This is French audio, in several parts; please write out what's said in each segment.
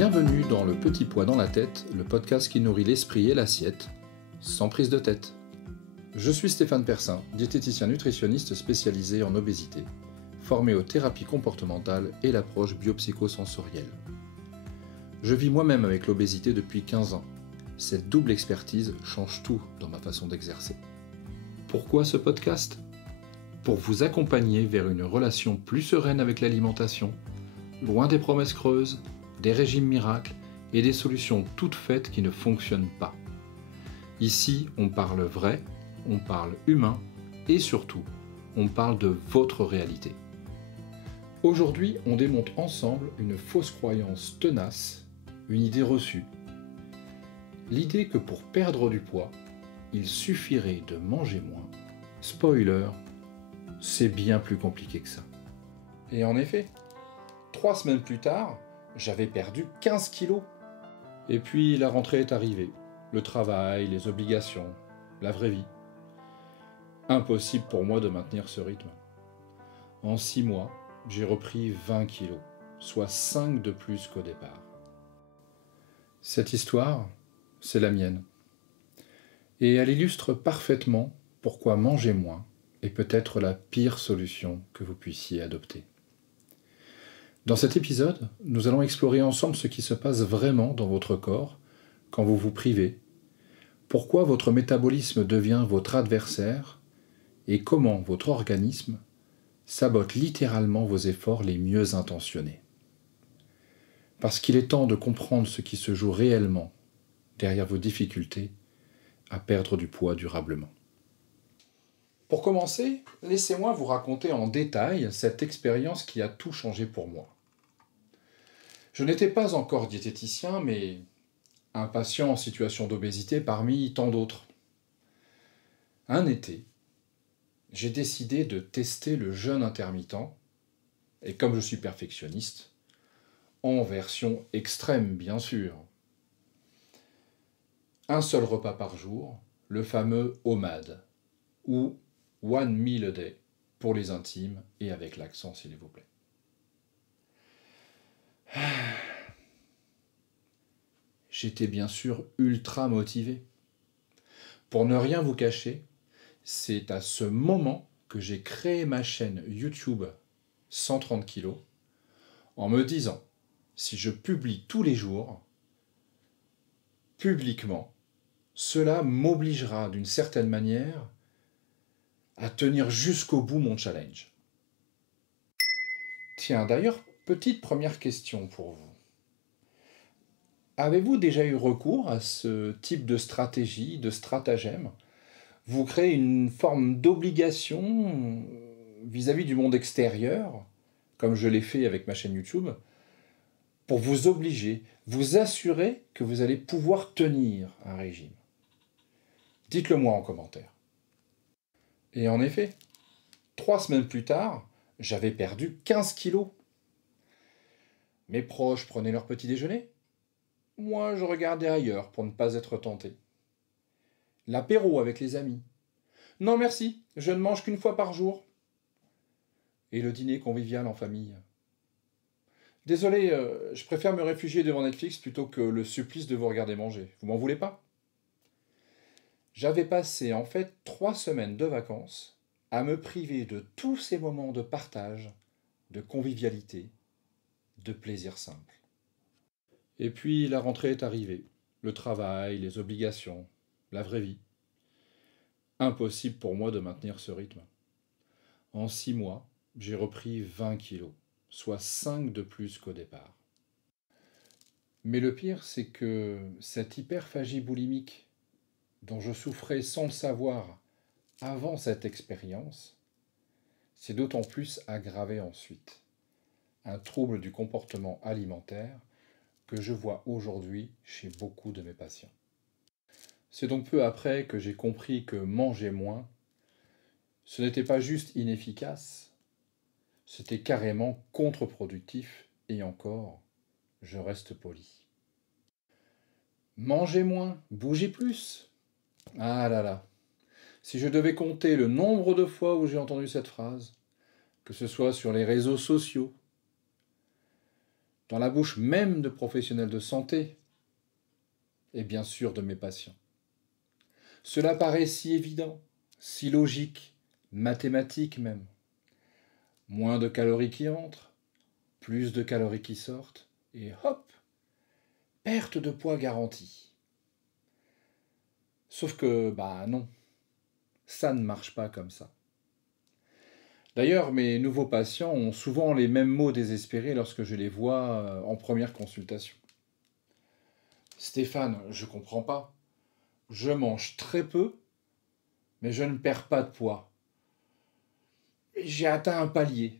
Bienvenue dans Le Petit Pois dans la tête, le podcast qui nourrit l'esprit et l'assiette, sans prise de tête. Je suis Stéphane Persin, diététicien nutritionniste spécialisé en obésité, formé aux thérapies comportementales et l'approche biopsychosensorielle. Je vis moi-même avec l'obésité depuis 15 ans. Cette double expertise change tout dans ma façon d'exercer. Pourquoi ce podcast ? Pour vous accompagner vers une relation plus sereine avec l'alimentation, loin des promesses creuses, des régimes miracles et des solutions toutes faites qui ne fonctionnent pas. Ici, on parle vrai, on parle humain et surtout, on parle de votre réalité. Aujourd'hui, on démonte ensemble une fausse croyance tenace, une idée reçue. L'idée que pour perdre du poids, il suffirait de manger moins. Spoiler, c'est bien plus compliqué que ça. Et en effet, 3 semaines plus tard, j'avais perdu 15 kilos. Et puis la rentrée est arrivée. Le travail, les obligations, la vraie vie. Impossible pour moi de maintenir ce rythme. En 6 mois, j'ai repris 20 kilos, soit 5 de plus qu'au départ. Cette histoire, c'est la mienne. Et elle illustre parfaitement pourquoi manger moins est peut-être la pire solution que vous puissiez adopter. Dans cet épisode, nous allons explorer ensemble ce qui se passe vraiment dans votre corps quand vous vous privez, pourquoi votre métabolisme devient votre adversaire et comment votre organisme sabote littéralement vos efforts les mieux intentionnés. Parce qu'il est temps de comprendre ce qui se joue réellement derrière vos difficultés à perdre du poids durablement. Pour commencer, laissez-moi vous raconter en détail cette expérience qui a tout changé pour moi. Je n'étais pas encore diététicien, mais un patient en situation d'obésité parmi tant d'autres. Un été, j'ai décidé de tester le jeûne intermittent, et comme je suis perfectionniste, en version extrême bien sûr. Un seul repas par jour, le fameux OMAD, ou One Meal a Day, pour les intimes et avec l'accent s'il vous plaît. J'étais bien sûr ultra motivé. Pour ne rien vous cacher, c'est à ce moment que j'ai créé ma chaîne YouTube 130 kg en me disant, si je publie tous les jours, publiquement, cela m'obligera d'une certaine manière à tenir jusqu'au bout mon challenge. Tiens, d'ailleurs, petite première question pour vous. Avez-vous déjà eu recours à ce type de stratégie, de stratagème ? Vous créez une forme d'obligation vis-à-vis du monde extérieur, comme je l'ai fait avec ma chaîne YouTube, pour vous obliger, vous assurer que vous allez pouvoir tenir un régime. Dites-le moi en commentaire. Et en effet, 3 semaines plus tard, j'avais perdu 15 kilos. Mes proches prenaient leur petit déjeuner. Moi, je regardais ailleurs pour ne pas être tenté. L'apéro avec les amis. Non merci, je ne mange qu'une fois par jour. Et le dîner convivial en famille. Désolé, je préfère me réfugier devant Netflix plutôt que le supplice de vous regarder manger. Vous m'en voulez pas ? J'avais passé en fait 3 semaines de vacances à me priver de tous ces moments de partage, de convivialité, de plaisir simple. Et puis la rentrée est arrivée. Le travail, les obligations, la vraie vie. Impossible pour moi de maintenir ce rythme. En 6 mois, j'ai repris 20 kilos, soit 5 de plus qu'au départ. Mais le pire, c'est que cette hyperphagie boulimique, dont je souffrais sans le savoir avant cette expérience, s'est d'autant plus aggravé ensuite. Un trouble du comportement alimentaire que je vois aujourd'hui chez beaucoup de mes patients. C'est donc peu après que j'ai compris que manger moins, ce n'était pas juste inefficace, c'était carrément contre-productif et encore, je reste poli. Manger moins, bouger plus. Ah là là, si je devais compter le nombre de fois où j'ai entendu cette phrase, que ce soit sur les réseaux sociaux, dans la bouche même de professionnels de santé, et bien sûr de mes patients. Cela paraît si évident, si logique, mathématique même. Moins de calories qui entrent, plus de calories qui sortent, et hop, perte de poids garantie. Sauf que, non, ça ne marche pas comme ça. D'ailleurs, mes nouveaux patients ont souvent les mêmes mots désespérés lorsque je les vois en première consultation. Stéphane, je comprends pas. Je mange très peu, mais je ne perds pas de poids. J'ai atteint un palier,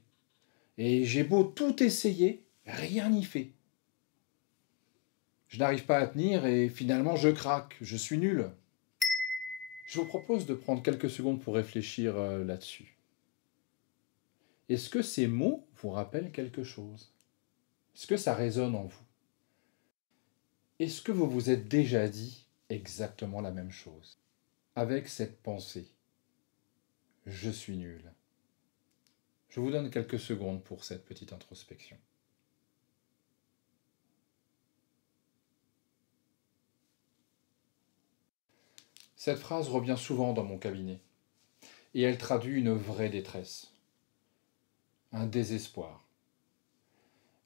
et j'ai beau tout essayer, rien n'y fait. Je n'arrive pas à tenir et finalement je craque, je suis nul. Je vous propose de prendre quelques secondes pour réfléchir là-dessus. Est-ce que ces mots vous rappellent quelque chose? Est-ce que ça résonne en vous? Est-ce que vous vous êtes déjà dit exactement la même chose? Avec cette pensée, je suis nul. Je vous donne quelques secondes pour cette petite introspection. Cette phrase revient souvent dans mon cabinet, et elle traduit une vraie détresse, un désespoir.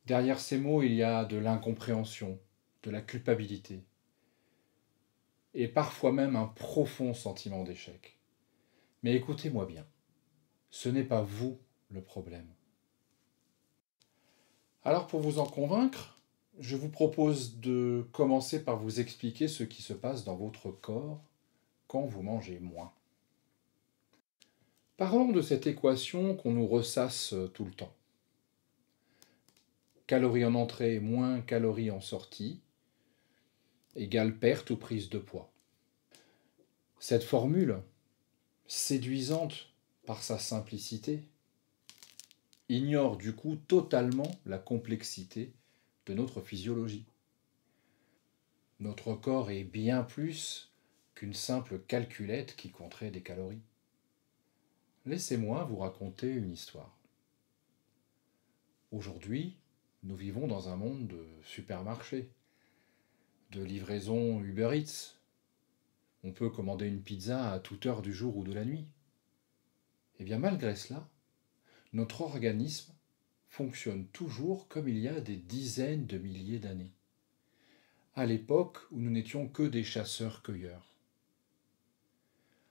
Derrière ces mots, il y a de l'incompréhension, de la culpabilité, et parfois même un profond sentiment d'échec. Mais écoutez-moi bien, ce n'est pas vous le problème. Alors pour vous en convaincre, je vous propose de commencer par vous expliquer ce qui se passe dans votre corps quand vous mangez moins. Parlons de cette équation qu'on nous ressasse tout le temps. Calories en entrée moins calories en sortie égale perte ou prise de poids. Cette formule, séduisante par sa simplicité, ignore du coup totalement la complexité de notre physiologie. Notre corps est bien plus qu'une simple calculette qui compterait des calories. Laissez-moi vous raconter une histoire. Aujourd'hui, nous vivons dans un monde de supermarchés, de livraison Uber Eats. On peut commander une pizza à toute heure du jour ou de la nuit. Et bien malgré cela, notre organisme fonctionne toujours comme il y a des dizaines de milliers d'années, à l'époque où nous n'étions que des chasseurs-cueilleurs.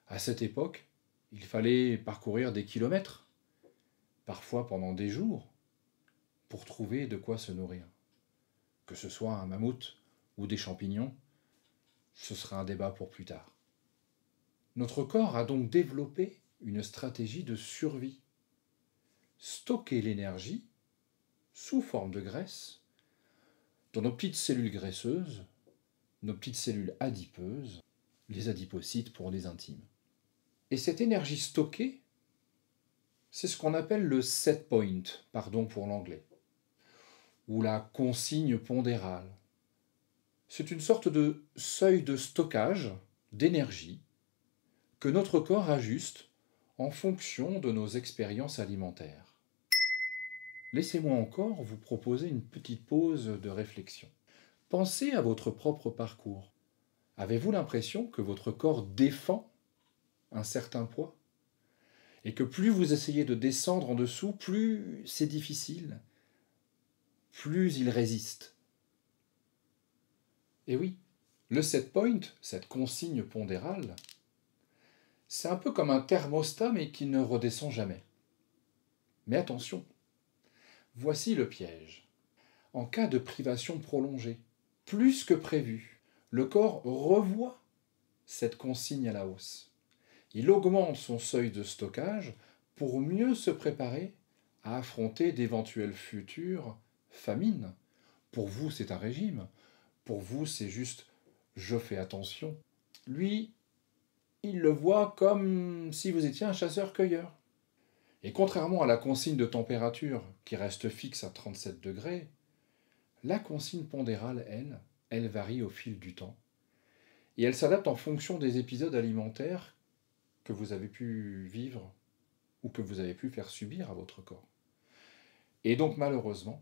À cette époque, il fallait parcourir des kilomètres, parfois pendant des jours, pour trouver de quoi se nourrir. Que ce soit un mammouth ou des champignons, ce sera un débat pour plus tard. Notre corps a donc développé une stratégie de survie. Stocker l'énergie sous forme de graisse dans nos petites cellules graisseuses, nos petites cellules adipeuses, les adipocytes pour les intimes. Et cette énergie stockée, c'est ce qu'on appelle le set point, pardon pour l'anglais, ou la consigne pondérale. C'est une sorte de seuil de stockage d'énergie que notre corps ajuste en fonction de nos expériences alimentaires. Laissez-moi encore vous proposer une petite pause de réflexion. Pensez à votre propre parcours. Avez-vous l'impression que votre corps défend un certain poids? Et que plus vous essayez de descendre en dessous, plus c'est difficile, plus il résiste. Et oui, le set point, cette consigne pondérale, c'est un peu comme un thermostat mais qui ne redescend jamais. Mais attention, voici le piège. En cas de privation prolongée, plus que prévu, le corps revoit cette consigne à la hausse. Il augmente son seuil de stockage pour mieux se préparer à affronter d'éventuelles futures famines. Pour vous, c'est un régime. Pour vous, c'est juste je fais attention. Lui, il le voit comme si vous étiez un chasseur-cueilleur. Et contrairement à la consigne de température qui reste fixe à 37 degrés, la consigne pondérale, elle varie au fil du temps. Et elle s'adapte en fonction des épisodes alimentaires que vous avez pu vivre ou que vous avez pu faire subir à votre corps. Et donc malheureusement,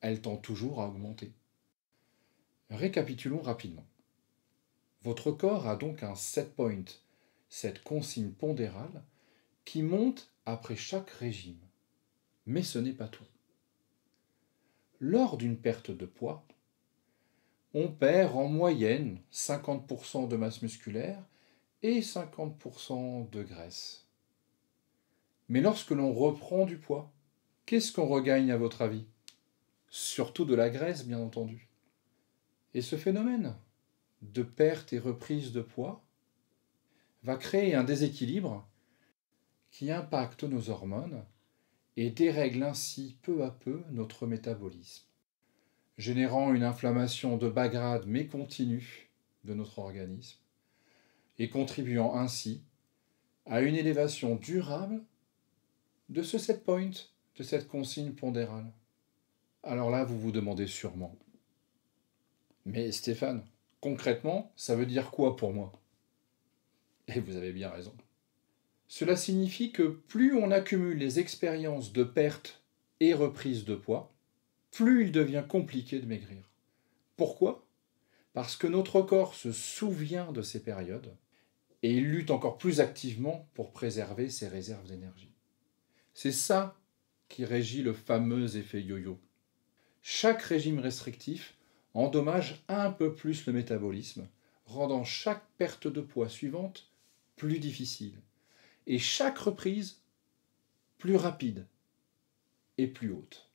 elle tend toujours à augmenter. Récapitulons rapidement. Votre corps a donc un set point, cette consigne pondérale, qui monte après chaque régime. Mais ce n'est pas tout. Lors d'une perte de poids, on perd en moyenne 50% de masse musculaire et 50% de graisse. Mais lorsque l'on reprend du poids, qu'est-ce qu'on regagne à votre avis? Surtout de la graisse, bien entendu. Et ce phénomène de perte et reprise de poids va créer un déséquilibre qui impacte nos hormones et dérègle ainsi peu à peu notre métabolisme, générant une inflammation de bas grade mais continue de notre organisme et contribuant ainsi à une élévation durable de ce set point, de cette consigne pondérale. Alors là, vous vous demandez sûrement, mais Stéphane, concrètement, ça veut dire quoi pour moi? Et vous avez bien raison. Cela signifie que plus on accumule les expériences de perte et reprise de poids, plus il devient compliqué de maigrir. Pourquoi? Parce que notre corps se souvient de ces périodes et il lutte encore plus activement pour préserver ses réserves d'énergie. C'est ça qui régit le fameux effet yo-yo. Chaque régime restrictif endommage un peu plus le métabolisme, rendant chaque perte de poids suivante plus difficile et chaque reprise plus rapide et plus haute.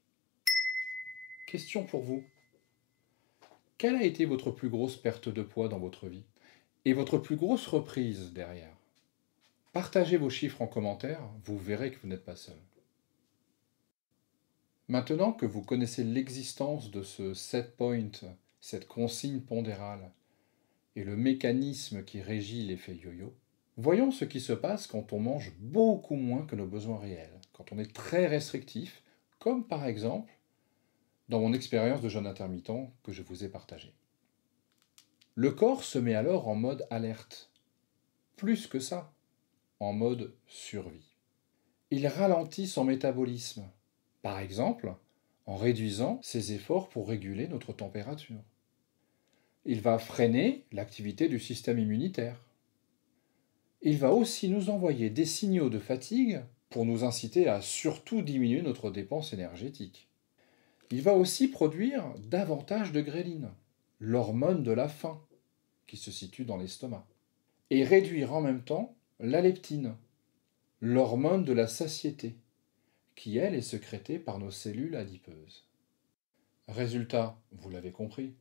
Question pour vous. Quelle a été votre plus grosse perte de poids dans votre vie? Et votre plus grosse reprise derrière? Partagez vos chiffres en commentaire, vous verrez que vous n'êtes pas seul. Maintenant que vous connaissez l'existence de ce set point, cette consigne pondérale, et le mécanisme qui régit l'effet yo-yo, voyons ce qui se passe quand on mange beaucoup moins que nos besoins réels, quand on est très restrictif, comme par exemple dans mon expérience de jeûne intermittent que je vous ai partagée. Le corps se met alors en mode alerte. Plus que ça, en mode survie. Il ralentit son métabolisme, par exemple en réduisant ses efforts pour réguler notre température. Il va freiner l'activité du système immunitaire. Il va aussi nous envoyer des signaux de fatigue pour nous inciter à surtout diminuer notre dépense énergétique. Il va aussi produire davantage de gréline, l'hormone de la faim, qui se situe dans l'estomac, et réduire en même temps la leptine, l'hormone de la satiété, qui elle est sécrétée par nos cellules adipeuses. Résultat, vous l'avez compris,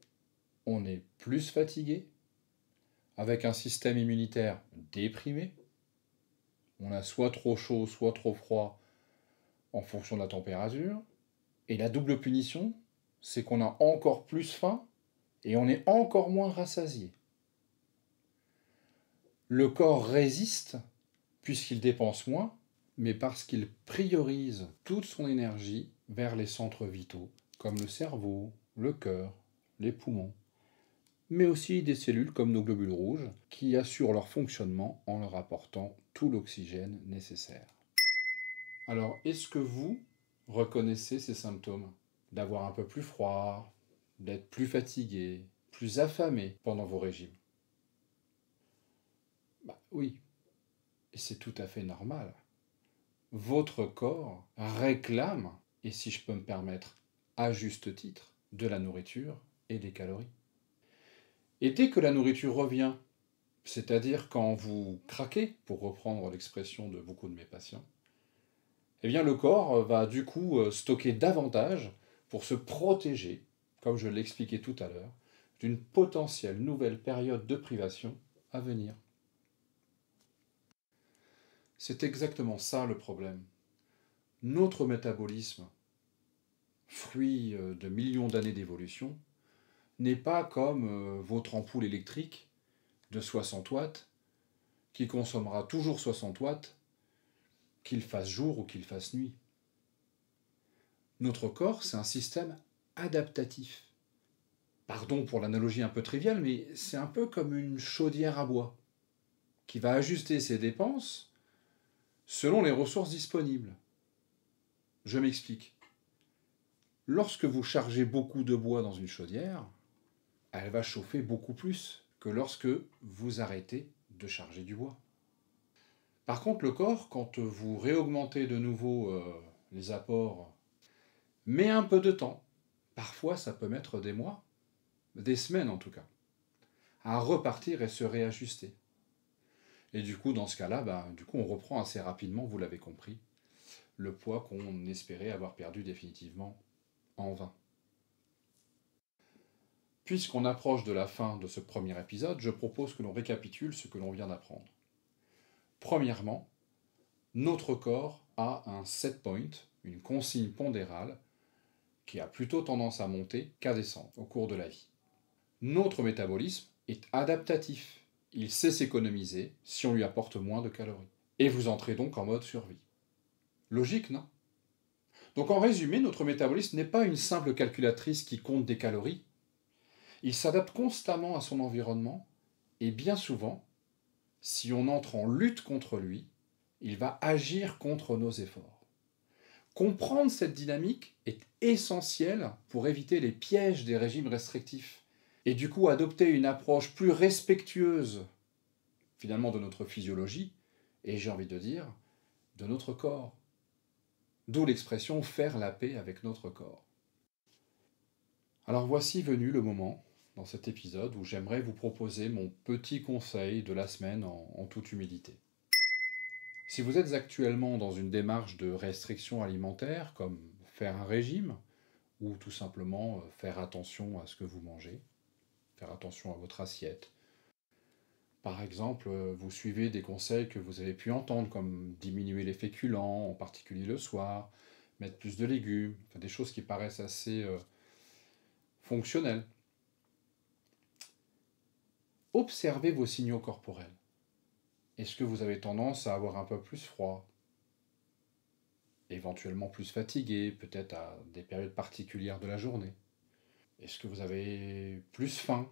on est plus fatigué, avec un système immunitaire déprimé, on a soit trop chaud, soit trop froid en fonction de la température, et la double punition, c'est qu'on a encore plus faim et on est encore moins rassasié. Le corps résiste puisqu'il dépense moins, mais parce qu'il priorise toute son énergie vers les centres vitaux, comme le cerveau, le cœur, les poumons, mais aussi des cellules comme nos globules rouges, qui assurent leur fonctionnement en leur apportant tout l'oxygène nécessaire. Alors, est-ce que vous reconnaissez ces symptômes? D'avoir un peu plus froid, d'être plus fatigué, plus affamé pendant vos régimes? Oui, et c'est tout à fait normal. Votre corps réclame, et si je peux me permettre, à juste titre, de la nourriture et des calories. Et dès que la nourriture revient, c'est-à-dire quand vous craquez, pour reprendre l'expression de beaucoup de mes patients, eh bien le corps va du coup stocker davantage pour se protéger, comme je l'expliquais tout à l'heure, d'une potentielle nouvelle période de privation à venir. C'est exactement ça le problème. Notre métabolisme, fruit de millions d'années d'évolution, n'est pas comme votre ampoule électrique de 60 watts qui consommera toujours 60 watts, qu'il fasse jour ou qu'il fasse nuit. Notre corps, c'est un système adaptatif. Pardon pour l'analogie un peu triviale, mais c'est un peu comme une chaudière à bois qui va ajuster ses dépenses selon les ressources disponibles. Je m'explique. lorsque vous chargez beaucoup de bois dans une chaudière, elle va chauffer beaucoup plus que lorsque vous arrêtez de charger du bois. Par contre, le corps, quand vous réaugmentez de nouveau les apports, met un peu de temps. Parfois, ça peut mettre des mois, des semaines en tout cas, à repartir et se réajuster. Et du coup, dans ce cas-là, on reprend assez rapidement, vous l'avez compris, le poids qu'on espérait avoir perdu définitivement en vain. Puisqu'on approche de la fin de ce premier épisode, je propose que l'on récapitule ce que l'on vient d'apprendre. Premièrement, notre corps a un set point, une consigne pondérale, qui a plutôt tendance à monter qu'à descendre au cours de la vie. Notre métabolisme est adaptatif. Il sait s'économiser si on lui apporte moins de calories. Et vous entrez donc en mode survie. Logique, non? Donc en résumé, notre métabolisme n'est pas une simple calculatrice qui compte des calories. Il s'adapte constamment à son environnement et bien souvent, si on entre en lutte contre lui, il va agir contre nos efforts. Comprendre cette dynamique est essentiel pour éviter les pièges des régimes restrictifs et du coup adopter une approche plus respectueuse finalement de notre physiologie et j'ai envie de dire de notre corps. D'où l'expression faire la paix avec notre corps. Alors voici venu le moment dans cet épisode où j'aimerais vous proposer mon petit conseil de la semaine en toute humilité. Si vous êtes actuellement dans une démarche de restriction alimentaire, comme faire un régime, ou tout simplement faire attention à ce que vous mangez, faire attention à votre assiette. Par exemple, vous suivez des conseils que vous avez pu entendre, comme diminuer les féculents, en particulier le soir, mettre plus de légumes, enfin, des choses qui paraissent assez fonctionnelles. Observez vos signaux corporels. Est-ce que vous avez tendance à avoir un peu plus froid? Éventuellement plus fatigué, peut-être à des périodes particulières de la journée? Est-ce que vous avez plus faim?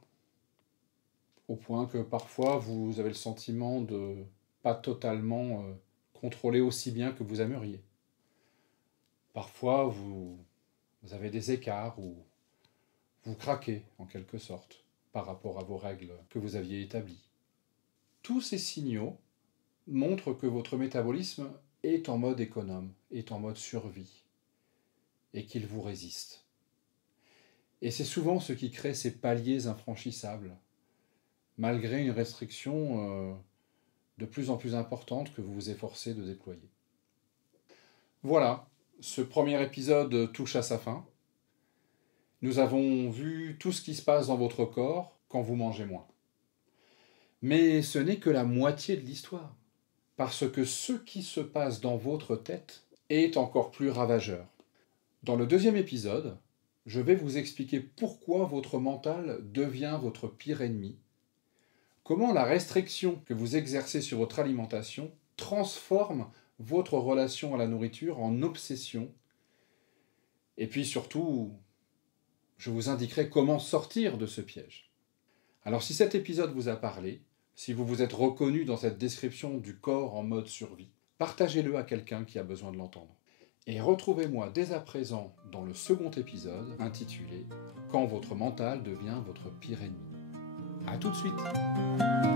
Au point que parfois vous avez le sentiment de pas totalement contrôler aussi bien que vous aimeriez. Parfois vous avez des écarts ou vous craquez en quelque sorte par rapport à vos règles que vous aviez établies. Tous ces signaux montrent que votre métabolisme est en mode économe, est en mode survie, et qu'il vous résiste. Et c'est souvent ce qui crée ces paliers infranchissables, malgré une restriction de plus en plus importante que vous vous efforcez de déployer. Voilà, ce premier épisode touche à sa fin. Nous avons vu tout ce qui se passe dans votre corps quand vous mangez moins. Mais ce n'est que la moitié de l'histoire, parce que ce qui se passe dans votre tête est encore plus ravageur. Dans le deuxième épisode, je vais vous expliquer pourquoi votre mental devient votre pire ennemi, comment la restriction que vous exercez sur votre alimentation transforme votre relation à la nourriture en obsession, et puis surtout, je vous indiquerai comment sortir de ce piège. Alors si cet épisode vous a parlé, si vous vous êtes reconnu dans cette description du corps en mode survie, partagez-le à quelqu'un qui a besoin de l'entendre. Et retrouvez-moi dès à présent dans le second épisode intitulé « Quand votre mental devient votre pire ennemi ». A tout de suite.